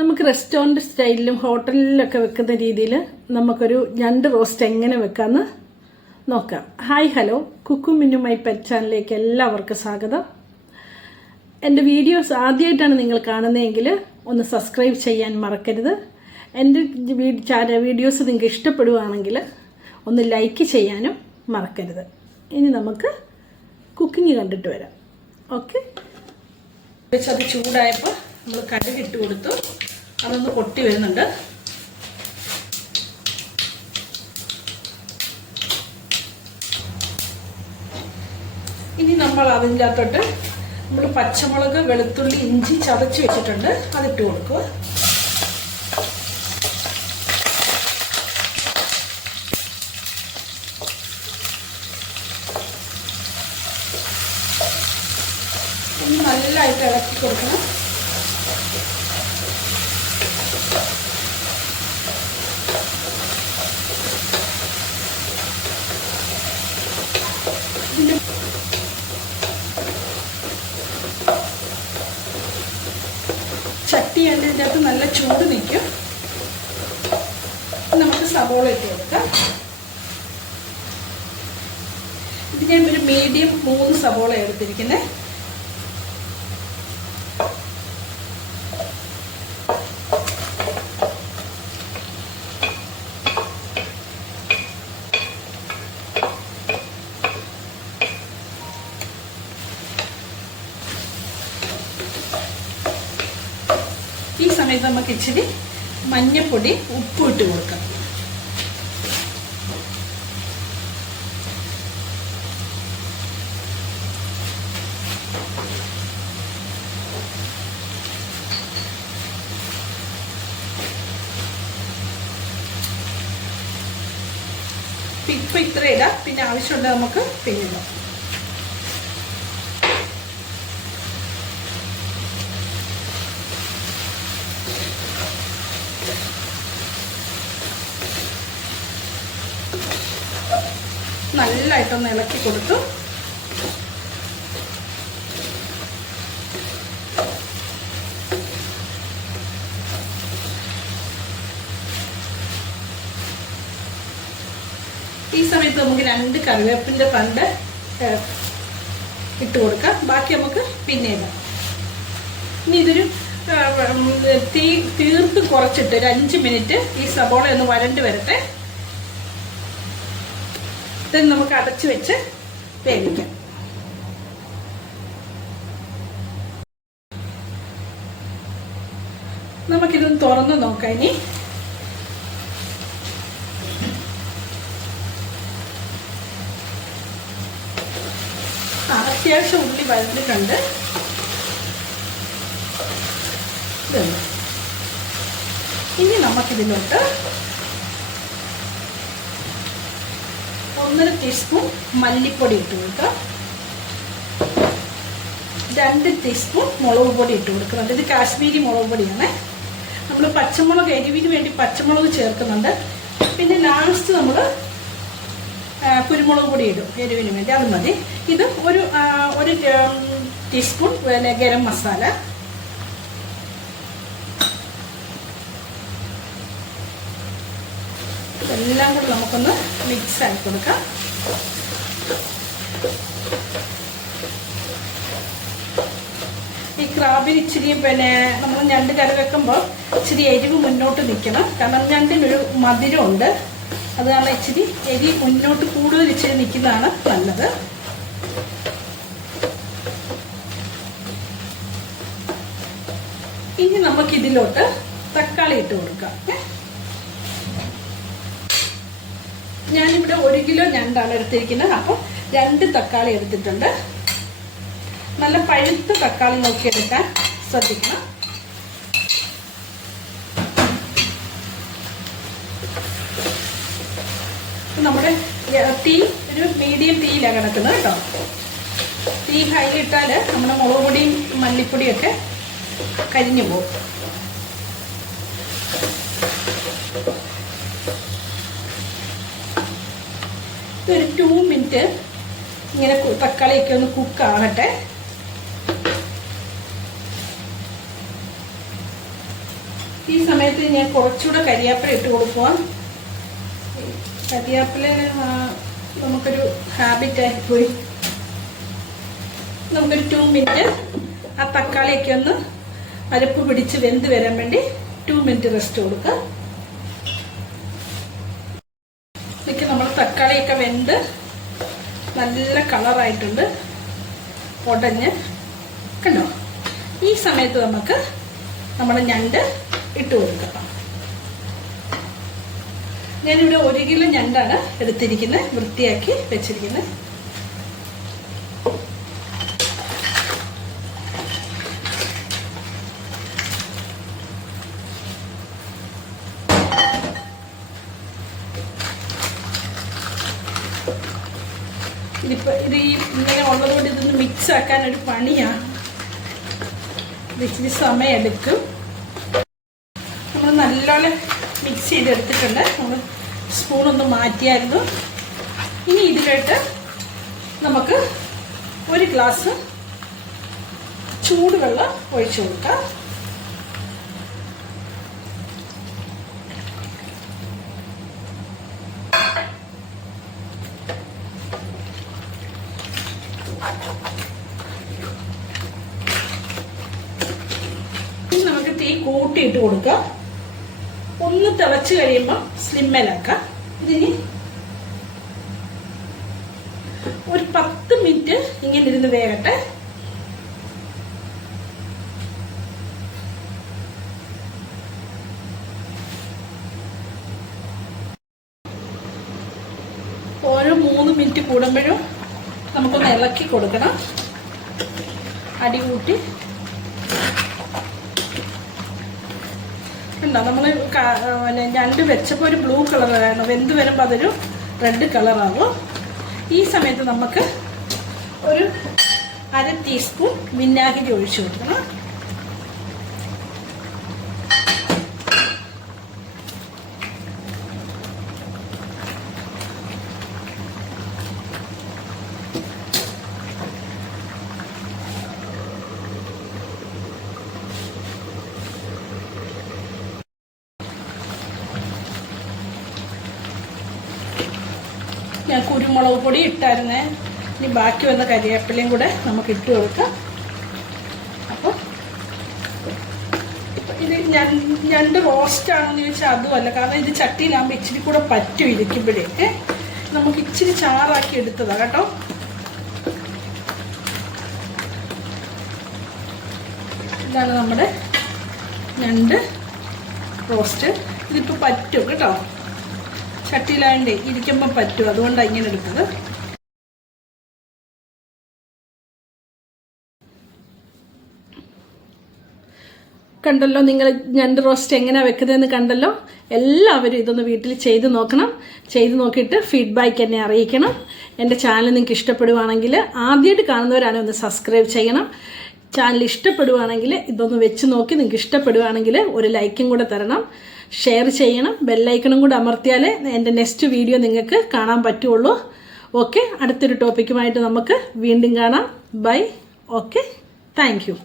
നമുക്ക് റെസ്റ്റോറൻറ്റ് സ്റ്റൈലിലും ഹോട്ടലിലൊക്കെ വെക്കുന്ന രീതിയിൽ നമുക്കൊരു ഞണ്ട് റോസ്റ്റ് എങ്ങനെ വെക്കാമെന്ന് നോക്കാം. ഹായ് ഹലോ, കുക്കും മിന്നു മൈ പെറ്റ് ചാനലിലേക്ക് എല്ലാവർക്കും സ്വാഗതം. എൻ്റെ വീഡിയോസ് ആദ്യമായിട്ടാണ് നിങ്ങൾ കാണുന്നതെങ്കിൽ ഒന്ന് സബ്സ്ക്രൈബ് ചെയ്യാൻ മറക്കരുത്. എൻ്റെ വീഡിയോസ് നിങ്ങൾക്ക് ഇഷ്ടപ്പെടുകയാണെങ്കിൽ ഒന്ന് ലൈക്ക് ചെയ്യാനും മറക്കരുത്. ഇനി നമുക്ക് കുക്കിംഗ് കണ്ടിട്ട് വരാം. ഓക്കെ, അത് ചൂടായപ്പോൾ നമ്മൾ കടുകിട്ട് കൊടുത്തു. അതൊന്ന് പൊട്ടി വരുന്നുണ്ട്. ഇനി നമ്മൾ അതിൻ്റെ അകത്തോട്ട് നമ്മൾ പച്ചമുളക്, വെളുത്തുള്ളി, ഇഞ്ചി ചതച്ച് വെച്ചിട്ടുണ്ട്. അതിട്ട് കൊടുക്കുക. ഒന്ന് നല്ലതായിട്ട് ഇളക്കി കൊടുക്കണം. ചട്ടി അതിൻ്റെ അകത്ത് നല്ല ചൂട് നിൽക്കും. നമുക്ക് സവോള ഇട്ട് കൊടുക്കാം. ഇത് ഞാൻ ഒരു മീഡിയം 3 സവോള എടുത്തിരിക്കുന്നത്. ഈ സമയത്ത് നമുക്ക് ഇച്ചിരി മഞ്ഞൾപ്പൊടി, ഉപ്പ് ഇട്ട് കൊടുക്കാം. ഇപ്പം ഇത്ര ഇടാം, പിന്നെ ആവശ്യമുണ്ട് നമുക്ക് പിന്നെ ഇടാം. നല്ലതായിട്ടൊന്ന് ഇളക്കി കൊടുത്തു. ഈ സമയത്ത് നമുക്ക് 2 കറിവേപ്പിൻ്റെ തണ്ട് ഇട്ട് കൊടുക്കാം. ബാക്കി നമുക്ക് പിന്നെ ഇടാം. ഇനി ഇതൊരു തീർത്ത് കുറച്ചിട്ട് ഒരു 5 മിനിറ്റ് ഈ സബോള ഒന്ന് വരണ്ട് വരട്ടെ. ഇത് നമുക്ക് അടച്ചു വെച്ച് വേവിക്കാം. നമുക്കിതൊന്ന് തുറന്ന് നോക്കാം. ഇനി അത്യാവശ്യം ഉള്ളി വഴന്നിട്ടുണ്ട്. ഇനി നമുക്കിതിലോട്ട് 1.5 ടീസ്പൂൺ മല്ലിപ്പൊടി ഇട്ട് കൊടുക്കാം. 2 ടീസ്പൂൺ മുളക് പൊടി ഇട്ട് കൊടുക്കുന്നുണ്ട്. ഇത് കാശ്മീരി മുളക് പൊടിയാണ്. നമ്മൾ പച്ചമുളക്, എരിവിന് വേണ്ടി പച്ചമുളക് ചേർക്കുന്നുണ്ട്. പിന്നെ ലാസ്റ്റ് നമ്മൾ കുരുമുളക് പൊടി ഇടും എരിവിന് വേണ്ടി, അത് മതി. ഇത് ഒരു ടീസ്പൂൺ ഗരം മസാല. ഇതെല്ലാം കൂടി നമുക്കൊന്ന് മിക്സ് ആക്കി കൊടുക്കാം. ഈ ക്രാബിന് ഇച്ചിരി നമ്മൾ ഞണ്ട് കറി വെക്കുമ്പോൾ ഇച്ചിരി എരിവ് മുന്നോട്ട് നിൽക്കണം. കാരണം ഞണ്ടിനൊരു മധുരമുണ്ട്. അത് കാരണം ഇച്ചിരി എരി മുന്നോട്ട് കൂടുതൽ ഇച്ചിരി നിൽക്കുന്നതാണ് നല്ലത്. ഇനി നമുക്കിതിലോട്ട് തക്കാളി ഇട്ട് കൊടുക്കാം. ഞാനിവിടെ 1 കിലോ ഞണ്ടാണ് എടുത്തിരിക്കുന്നത്. അപ്പോൾ 2 തക്കാളി എടുത്തിട്ടുണ്ട്. നല്ല പഴുത്ത തക്കാളി നോക്കിയെടുക്കാൻ ശ്രദ്ധിക്കണം. നമ്മുടെ തീ ഒരു മീഡിയം തീയിലാണ് കിടക്കുന്നത് കേട്ടോ. തീ ഹൈയിലിട്ടാൽ നമ്മുടെ മുളക് പൊടിയും മല്ലിപ്പൊടിയൊക്കെ കരിഞ്ഞു പോകും. ഒരു 2 മിനിറ്റ് ഇങ്ങനെ തക്കാളിയൊക്കെ ഒന്ന് കുക്കാകട്ടെ. ഈ സമയത്ത് ഞാൻ കുറച്ചുകൂടെ കരിയാപ്പില ഇട്ട് കൊടുക്കുക. കരിയാപ്പില നമുക്കൊരു ഹാബിറ്റായി പോയി. നമുക്കൊരു 2 മിനിറ്റ് ആ തക്കാളിയൊക്കെ ഒന്ന് അരപ്പ് പിടിച്ച് വെന്ത് വരാൻ വേണ്ടി 2 മിനിറ്റ് റെസ്റ്റ് കൊടുക്കുക. ഇതൊക്കെ നമ്മൾ തക്കാളിയൊക്കെ വെന്ത് നല്ല കളറായിട്ടുണ്ട്, ഉടഞ്ഞ് കണ്ടോ. ഈ സമയത്ത് നമുക്ക് നമ്മുടെ ഞണ്ട് ഇട്ട് കൊടുക്കാം. ഞാനിവിടെ 1 കിലോ ഞണ്ടാണ് എടുത്തിരിക്കുന്നത്, വൃത്തിയാക്കി വെച്ചിരിക്കുന്നത്. ഇത് ഇങ്ങനെ ഉള്ളതുകൊണ്ട് ഇതൊന്ന് മിക്സ് ആക്കാൻ ഒരു പണിയാണ്, ഇച്ചിരി സമയമെടുക്കും. നമ്മൾ നല്ലോണം മിക്സ് ചെയ്തെടുത്തിട്ടുണ്ട്. നമ്മൾ സ്പൂണൊന്ന് മാറ്റിയായിരുന്നു. ഇനി ഇതിലോട്ട് നമുക്ക് 1 ഗ്ലാസ് ചൂടുവെള്ളം ഒഴിച്ചു കൊടുക്കാം. നമുക്ക് തീ കൂട്ടിയിട്ട് കൊടുക്കാം. ഒന്ന് തിളച്ച് കഴിയുമ്പോൾ സ്ലിമ്മലാക്കാം. ഇതിന് ഒരു 10 മിനിറ്റ് ഇങ്ങനെ ഇരുന്ന് വേകട്ടെ. ഓരോ 3 മിനിറ്റ് കൂടുമ്പോഴും നമുക്കൊന്ന് ഇളക്കി കൊടുക്കണം. അടി കൂട്ടി ഉണ്ടോ. നമ്മൾ ഞണ്ട് വെച്ചപ്പോൾ ഒരു ബ്ലൂ കളറാണ്, വെന്ത് വരുമ്പോൾ അതൊരു റെഡ് കളറാകും. ഈ സമയത്ത് നമുക്ക് ഒരു 1/2 ടീസ്പൂൺ വിനാഗിരി ഒഴിച്ചു കൊടുക്കണം. ഞാൻ കുരുമുളക് പൊടി ഇട്ടായിരുന്നേ. ഇനി ബാക്കി വന്ന കരിവേപ്പിലയും കൂടെ നമുക്ക് ഇട്ട് കൊടുക്കാം. അപ്പോൾ ഇത് ഞണ്ട് റോസ്റ്റ് ആണെന്ന് ചോദിച്ചാൽ അതുമല്ല, കാരണം ഇത് ചട്ടിയിലാകുമ്പോൾ ഇച്ചിരി കൂടെ പറ്റും ഇരിക്കുമ്പോഴേ. നമുക്ക് ഇച്ചിരി ചാറാക്കി എടുത്തതാണ് കേട്ടോ. ഇതാണ് നമ്മുടെ ഞണ്ട് റോസ്റ്റ്. ഇതിപ്പോൾ പറ്റും കേട്ടോ, ചട്ടിയിലായണ്ടേ ഇരിക്കുമ്പോൾ പറ്റും, അതുകൊണ്ടാണ് ഇങ്ങനെ എടുത്തത്. കണ്ടല്ലോ നിങ്ങൾ ഞണ്ട് റോസ്റ്റ് എങ്ങനെയാണ് വെക്കുന്നതെന്ന് കണ്ടല്ലോ. എല്ലാവരും ഇതൊന്ന് വീട്ടിൽ ചെയ്ത് നോക്കണം. ചെയ്ത് നോക്കിയിട്ട് ഫീഡ്ബാക്ക് എന്നെ അറിയിക്കണം. എൻ്റെ ചാനൽ നിങ്ങൾക്ക് ഇഷ്ടപ്പെടുവാണെങ്കിൽ ആദ്യമായിട്ട് കാണുന്നവരാണെങ്കിൽ ഒന്ന് സബ്സ്ക്രൈബ് ചെയ്യണം. ചാനൽ ഇഷ്ടപ്പെടുവാണെങ്കിൽ ഇതൊന്ന് വെച്ച് നോക്കി നിങ്ങൾക്ക് ഇഷ്ടപ്പെടുവാണെങ്കിൽ ഒരു ലൈക്കും കൂടെ തരണം, ഷെയർ ചെയ്യണം. ബെല്ലൈക്കണും കൂടെ അമർത്തിയാലേ എൻ്റെ നെക്സ്റ്റ് വീഡിയോ നിങ്ങൾക്ക് കാണാൻ പറ്റുള്ളൂ. ഓക്കെ, അടുത്തൊരു ടോപ്പിക്കുമായിട്ട് നമുക്ക് വീണ്ടും കാണാം. ബൈ. Okay, thank you.